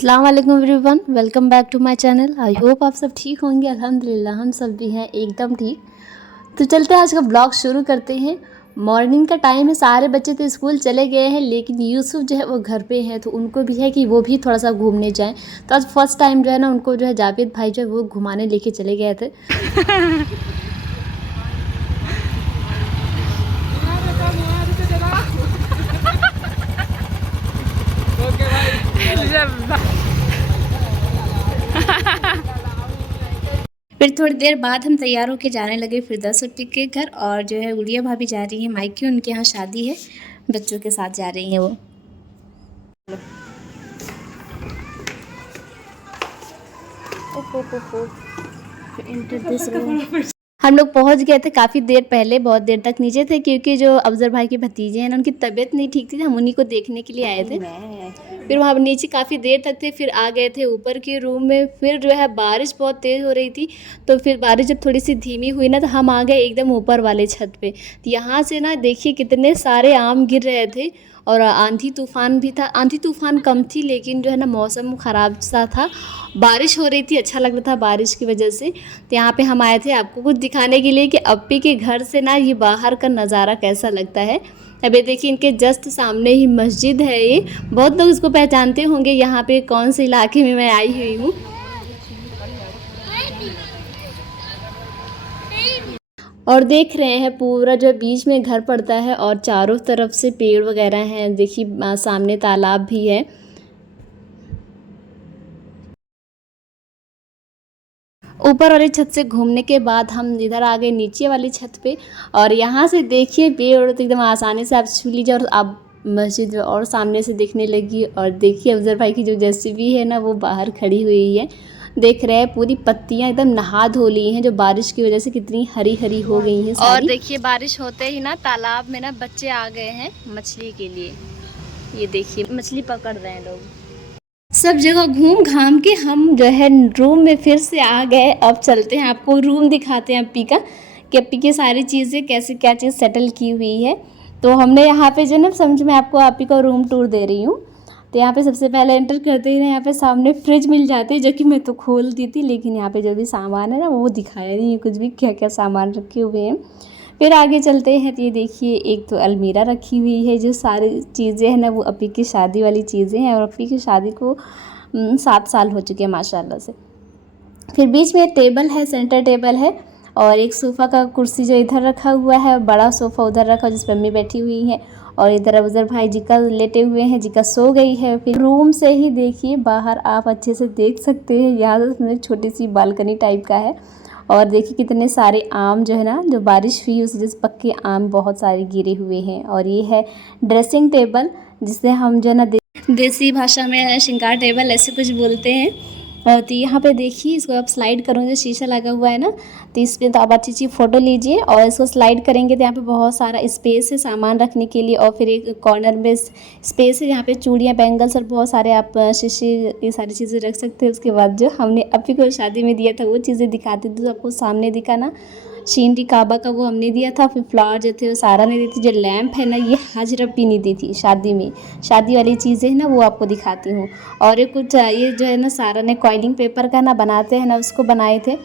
अस्सलाम वालेकुम everyone, welcome back to my channel. I hope आप सब ठीक होंगे। अल्हम्दुलिल्लाह हम सब भी हैं एकदम ठीक। तो चलते हैं आज का ब्लॉग शुरू करते हैं। मॉर्निंग का टाइम है, सारे बच्चे तो स्कूल चले गए हैं, लेकिन यूसुफ जो है वो घर पे है, तो उनको भी है कि वो भी थोड़ा सा घूमने जाएं। तो आज फर्स्ट टाइम जो है ना उनको जो है जावेद भाई जो है वो घुमाने लेके चले गए थे। फिर थोड़ी देर बाद हम तैयार होके जाने लगे फिरदौस आंटी के घर, और जो है गुड़िया भाभी जा रही है मायके, उनके यहाँ शादी है, बच्चों के साथ जा रही हैं वो। हम लोग पहुंच गए थे काफ़ी देर पहले, बहुत देर तक नीचे थे, क्योंकि जो अफजल भाई के भतीजे हैं ना उनकी तबीयत नहीं ठीक थी, हम उन्हीं को देखने के लिए आए थे। फिर वहाँ नीचे काफ़ी देर तक थे, फिर आ गए थे ऊपर के रूम में। फिर जो है बारिश बहुत तेज़ हो रही थी, तो फिर बारिश जब थोड़ी सी धीमी हुई ना, तो हम आ गए एकदम ऊपर वाले छत पे। तो यहाँ से ना देखिए कितने सारे आम गिर रहे थे, और आंधी तूफ़ान भी था। आंधी तूफ़ान कम थी, लेकिन जो है ना मौसम ख़राब सा था, बारिश हो रही थी, अच्छा लग रहा था बारिश की वजह से। तो यहाँ पे हम आए थे आपको कुछ दिखाने के लिए कि अप्पी के घर से ना ये बाहर का नज़ारा कैसा लगता है। अब ये देखिए इनके जस्ट सामने ही मस्जिद है, ये बहुत लोग इसको पहचानते होंगे। यहाँ पे कौन से इलाके में मैं आई हुई हूँ, और देख रहे हैं पूरा जो बीच में घर पड़ता है और चारों तरफ से पेड़ वगैरह हैं। देखिए सामने तालाब भी है। ऊपर वाली छत से घूमने के बाद हम इधर आ गए नीचे वाली छत पे, और यहाँ से देखिए पेड़ तो एकदम आसानी से आप छू लीजिए, और आप मस्जिद और सामने से दिखने लगी। और देखिए अफजल भाई की जो जेसीबी है ना वो बाहर खड़ी हुई है, देख रहे हैं पूरी पत्तियां एकदम नहा धो ली हैं, जो बारिश की वजह से कितनी हरी हरी हो गई हैं सारी। और देखिए बारिश होते ही ना तालाब में ना बच्चे आ गए हैं मछली के लिए। ये देखिए मछली पकड़ रहे हैं लोग। सब जगह घूम घाम के हम जो है रूम में फिर से आ गए। अब चलते हैं, आपको रूम दिखाते हैं अप्पी का, कि अप्पी की सारी चीज़ें कैसे क्या चीज़ सेटल की हुई है। तो हमने यहाँ पे जो ना समझ में आपको अप्पी का रूम टूर दे रही हूँ। तो यहाँ पे सबसे पहले एंटर करते ही ना यहाँ पे सामने फ्रिज मिल जाती है, जो कि मैं तो खोल दी थी, लेकिन यहाँ पे जो भी सामान है ना वो दिखाया नहीं कुछ भी, क्या क्या सामान रखे हुए हैं। फिर आगे चलते हैं तो ये देखिए एक तो अलमीरा रखी हुई है, जो सारी चीज़ें हैं ना वो अप्पी की शादी वाली चीज़ें हैं, और अप्पी की शादी को 7 साल हो चुके हैं माशाल्लाह से। फिर बीच में टेबल है, सेंटर टेबल है, और एक सोफ़ा का कुर्सी जो इधर रखा हुआ है, बड़ा सोफ़ा उधर रखा जिस पर अम्मी बैठी हुई है, और इधर अफजल भाई जी का लेटे हुए हैं, जी का सो गई है। फिर रूम से ही देखिए बाहर आप अच्छे से देख सकते हैं, यहाँ छोटी सी बालकनी टाइप का है, और देखिए कितने सारे आम जो है ना, जो बारिश हुई उस वजह से पक्के आम बहुत सारे गिरे हुए हैं। और ये है ड्रेसिंग टेबल, जिसे हम जो है ना देसी भाषा में श्रृंगार टेबल ऐसे कुछ बोलते हैं। तो यहाँ पे देखिए इसको आप स्लाइड करोगे, शीशा लगा हुआ है ना, तो इस पर तो आप अच्छी फ़ोटो लीजिए, और इसको स्लाइड करेंगे तो यहाँ पे बहुत सारा स्पेस है सामान रखने के लिए। और फिर एक कॉर्नर में स्पेस है, यहाँ पे चूड़ियाँ, बैंगल्स और बहुत सारे आप शीशे ये सारी चीज़ें रख सकते हैं। उसके बाद जो हमने अप्पी को शादी में दिया था वो चीज़ें दिखाती थी, तो आपको सामने दिखा ना शीनरी काबा का, वो हमने दिया था। फिर फ्लावर जो थे वो सारा ने दी थी। जो लैंप है ना ये हाजिर अप्पी ने दी थी शादी में, शादी वाली चीज़ें हैं ना वो आपको दिखाती हूँ। और ये कुछ ये जो है ना सारा ने कॉइलिंग पेपर का ना बनाते हैं ना उसको बनाए थे,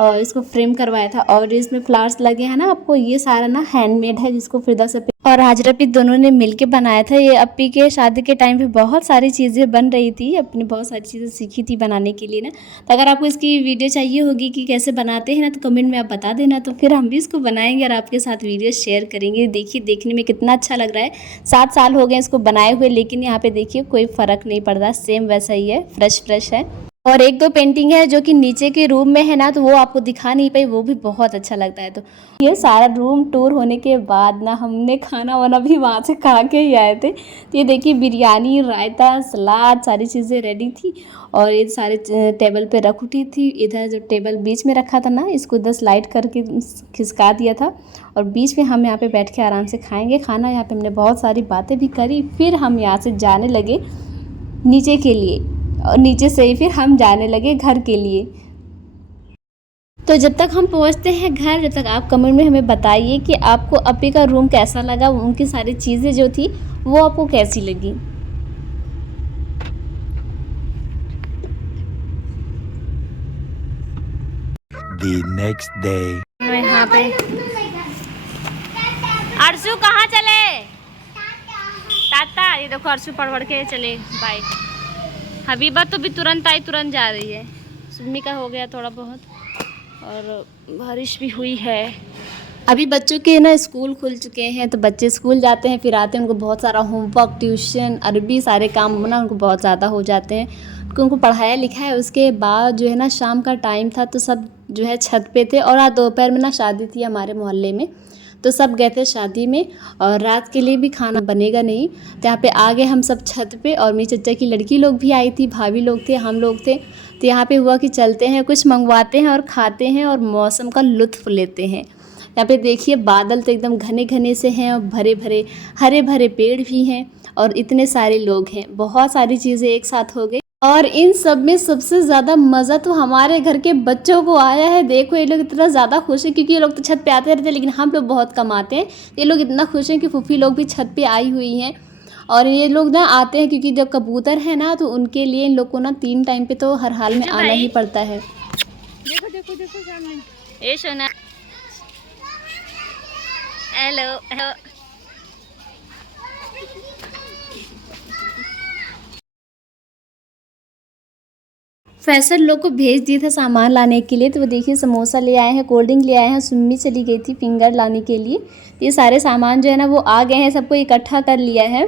और इसको फ्रेम करवाया था। और इसमें फ्लावर्स लगे हैं ना आपको, ये सारा ना हैंडमेड है, जिसको फिरदौस और हाजिर अप्पी दोनों ने मिलके बनाया था। ये अप्पी के शादी के टाइम पे बहुत सारी चीज़ें बन रही थी, अपनी बहुत सारी चीज़ें सीखी थी बनाने के लिए ना। तो अगर आपको इसकी वीडियो चाहिए होगी कि कैसे बनाते हैं ना, तो कमेंट में आप बता देना, तो फिर हम भी इसको बनाएंगे और आपके साथ वीडियो शेयर करेंगे। देखिए देखने में कितना अच्छा लग रहा है। 7 साल हो गए इसको बनाए हुए, लेकिन यहाँ पे देखिए कोई फ़र्क नहीं पड़ रहा, सेम वैसा ही है, फ्रेश है। और एक दो पेंटिंग है जो कि नीचे के रूम में है ना, तो वो आपको दिखा नहीं पाई, वो भी बहुत अच्छा लगता है। तो ये सारा रूम टूर होने के बाद ना हमने खाना वाना भी वहाँ से खा के ही आए थे। तो ये देखिए बिरयानी, रायता, सलाद, सारी चीज़ें रेडी थी, और ये सारे टेबल पे रख उठी थी। इधर जो टेबल बीच में रखा था ना, इसको 10 लाइट करके खिसका दिया था, और बीच में हम यहाँ पे बैठ के आराम से खाएँगे खाना। यहाँ पर हमने बहुत सारी बातें भी करी। फिर हम यहाँ से जाने लगे नीचे के लिए, और नीचे से ही फिर हम जाने लगे घर के लिए। तो जब तक हम पहुंचते हैं घर, जब तक आप कमेंट में हमें बताइए कि आपको अप्पी का रूम कैसा लगा, उनकी सारी चीज़ें जो थी वो आपको कैसी लगी। The next day. यहाँ पे अर्शु कहाँ चले? ताता। ये देखो अर्शु पढ़ के चले। बाय। हबीबा तो भी तुरंत आई तुरंत जा रही है। सुम्मी का हो गया थोड़ा बहुत और बारिश भी हुई है। अभी बच्चों के ना स्कूल खुल चुके हैं तो बच्चे स्कूल जाते हैं, फिर आते हैं, उनको बहुत सारा होमवर्क, ट्यूशन, अरबी सारे काम ना उनको बहुत ज़्यादा हो जाते हैं। उनको पढ़ाया लिखाया उसके बाद जो है ना शाम का टाइम था तो सब जो है छत पे थे। और आज दोपहर में ना शादी थी हमारे मोहल्ले में तो सब गए थे शादी में और रात के लिए भी खाना बनेगा नहीं तो यहाँ पे आ गए हम सब छत पे। और मेरी चचा की लड़की लोग भी आई थी, भाभी लोग थे, हम लोग थे। तो यहाँ पे हुआ कि चलते हैं कुछ मंगवाते हैं और खाते हैं और मौसम का लुत्फ़ लेते हैं। यहाँ पे देखिए बादल तो एकदम घने घने से हैं और भरे भरे हरे भरे पेड़ भी हैं और इतने सारे लोग हैं, बहुत सारी चीज़ें एक साथ हो गई। और इन सब में सबसे ज़्यादा मज़ा तो हमारे घर के बच्चों को आया है। देखो ये लोग इतना ज़्यादा खुश हैं क्योंकि ये लोग तो छत पे आते रहते हैं लेकिन हम लोग बहुत कम आते हैं। ये लोग इतना खुश हैं कि फूफी लोग भी छत पे आई हुई हैं और ये लोग ना आते हैं क्योंकि जब कबूतर है ना तो उनके लिए इन लोग को ना 3 टाइम पे तो हर हाल में आना ही पड़ता है। देखो देखो देखो सामने ए सोना। Hello hello. फैसल लोग को भेज दिया था सामान लाने के लिए तो वो देखिए समोसा ले आए हैं, कोल्ड ड्रिंक ले आए हैं, सुम्मी चली गई थी फिंगर लाने के लिए। ये सारे सामान जो है ना वो आ गए हैं, सबको इकट्ठा कर लिया है।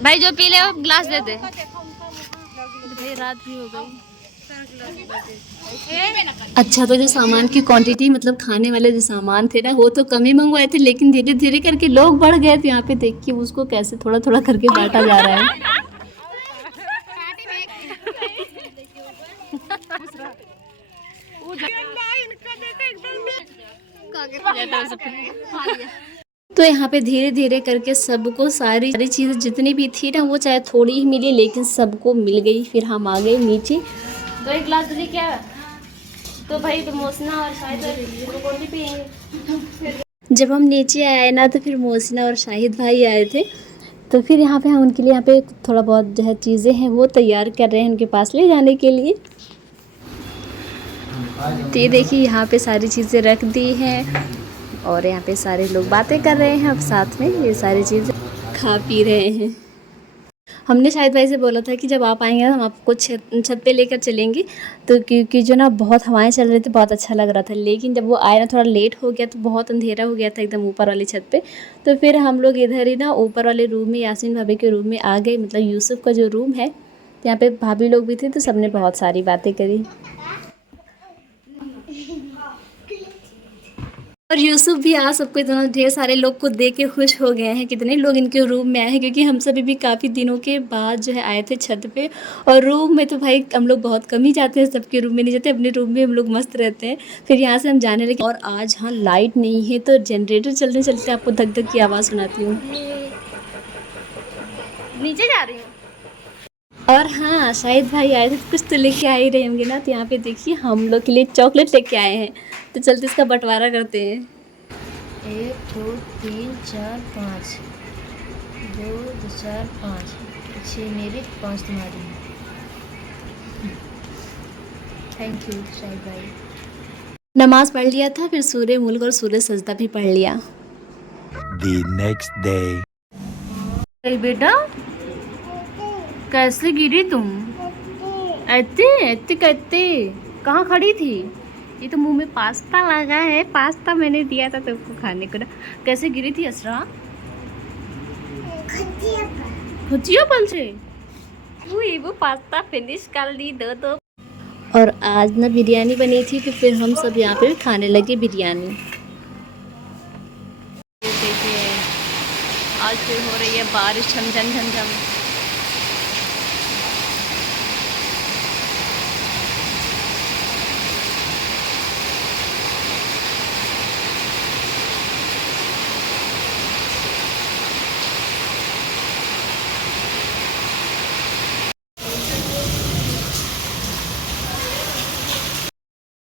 भाई जो पी ले वो गिलास दे दे। भाई रात भी हो गई। अच्छा तो जो सामान की क्वांटिटी मतलब खाने वाले जो सामान थे ना वो तो कम ही मंगवाए थे लेकिन धीरे धीरे करके लोग बढ़ गए थे। यहाँ पे देखिए उसको कैसे थोड़ा थोड़ा करके बांटा जा रहा है। तो यहाँ पे धीरे धीरे करके सबको सारी चीज़ें जितनी भी थी ना वो चाहे थोड़ी ही मिली लेकिन सबको मिल गई। फिर हम आ गए नीचे। तो एक गिलास दे क्या तो भाई तो मोसना और शाहिद पिएंगे। जब हम नीचे आए ना तो फिर मोसना और शाहिद भाई आए थे तो फिर यहाँ पे हम उनके लिए यहाँ पे थोड़ा बहुत जो है चीज़ें हैं वो तैयार कर रहे हैं उनके पास ले जाने के लिए। तो ये देखिए यहाँ पे सारी चीज़ें रख दी हैं और यहाँ पे सारे लोग बातें कर रहे हैं। अब साथ में ये सारी चीज़ें खा पी रहे हैं। हमने शायद भाई से बोला था कि जब आप आएंगे ना हम आपको छत पे लेकर चलेंगे तो क्योंकि जो ना बहुत हवाएं चल रही थी बहुत अच्छा लग रहा था। लेकिन जब वो आए ना थोड़ा लेट हो गया तो बहुत अंधेरा हो गया था एकदम ऊपर वाली छत पे। तो फिर हम लोग इधर ही ना ऊपर वाले रूम में यासीन भाभी के रूम में आ गए, मतलब यूसुफ का जो रूम है। यहाँ पे भाभी लोग भी थे तो सबने बहुत सारी बातें करी और यूसुफ भी आज सबको इतना ढेर सारे लोग को देख के खुश हो गए हैं कितने लोग इनके रूम में आए हैं क्योंकि हम सभी भी काफ़ी दिनों के बाद जो है आए थे छत पे। और रूम में तो भाई हम लोग बहुत कम ही जाते हैं, सबके रूम में नहीं जाते, अपने रूम में हम लोग मस्त रहते हैं। फिर यहाँ से हम जाने लगे और आज हाँ लाइट नहीं है तो जनरेटर चलते चलते आपको धक धक की आवाज़ सुनाती हूँ। नीचे जा रही हूँ। और हाँ शाहिद भाई आए थे तो कुछ तो लेके आ ही रहे होंगे ना। तो यहाँ पे देखिए हम लोग के लिए चॉकलेट लेके आए हैं तो चलते इसका बंटवारा करते हैं। 1 2 3 4 5 2 4 5 6 मेरे 5 तुम्हारी। थैंक यू शाहिद भाई। नमाज पढ़ लिया था फिर सूर्य मुल्क और सूर्य सजदा भी पढ़ लिया। The next day. बेटा कैसे गिरी तुम? ऐते ऐते कैते कहाँ खड़ी थी? ये तो मुंह में पास्ता लगा है, पास्ता मैंने दिया था तुमको खाने को ना। कैसे गिरी थी असरा? भुजिया पल से वो पास्ता फिनिश कर ली दो। और आज ना बिरयानी बनी थी तो फिर हम सब यहाँ पे खाने लगे बिरयानी। देखिए आज फिर हो रही है बारिश झमझम झमझम।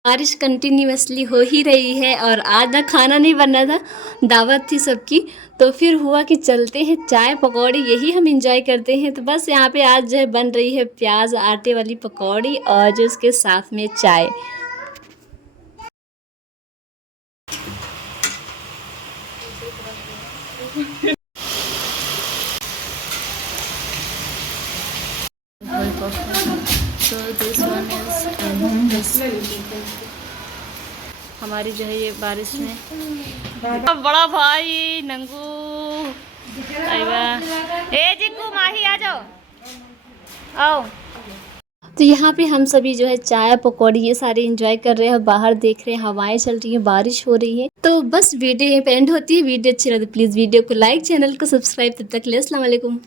बारिश कंटिन्यूअसली हो ही रही है और आज ना खाना नहीं बनना था, दावत थी सबकी तो फिर हुआ कि चलते हैं चाय पकौड़ी, यही हम इंजॉय करते हैं। तो बस यहाँ पे आज जो है बन रही है प्याज आटे वाली पकौड़ी और जो उसके साथ में चाय। So this one is and this हमारी जो है ये बारिश में बड़ा भाई नंगू आएगा। ए जिक्कू माही आ जाओ आओ। तो यहाँ पे हम सभी जो है चाय पकौड़ी ये सारे एंजॉय कर रहे हैं, बाहर देख रहे हैं, हवाएं चल रही हैं, बारिश हो रही है। तो बस वीडियो यहीं पे एंड होती है। वीडियो अच्छी लगे तो प्लीज़ वीडियो को लाइक, चैनल को सब्सक्राइब। तब तक के लिए अस्सलाम वालेकुम।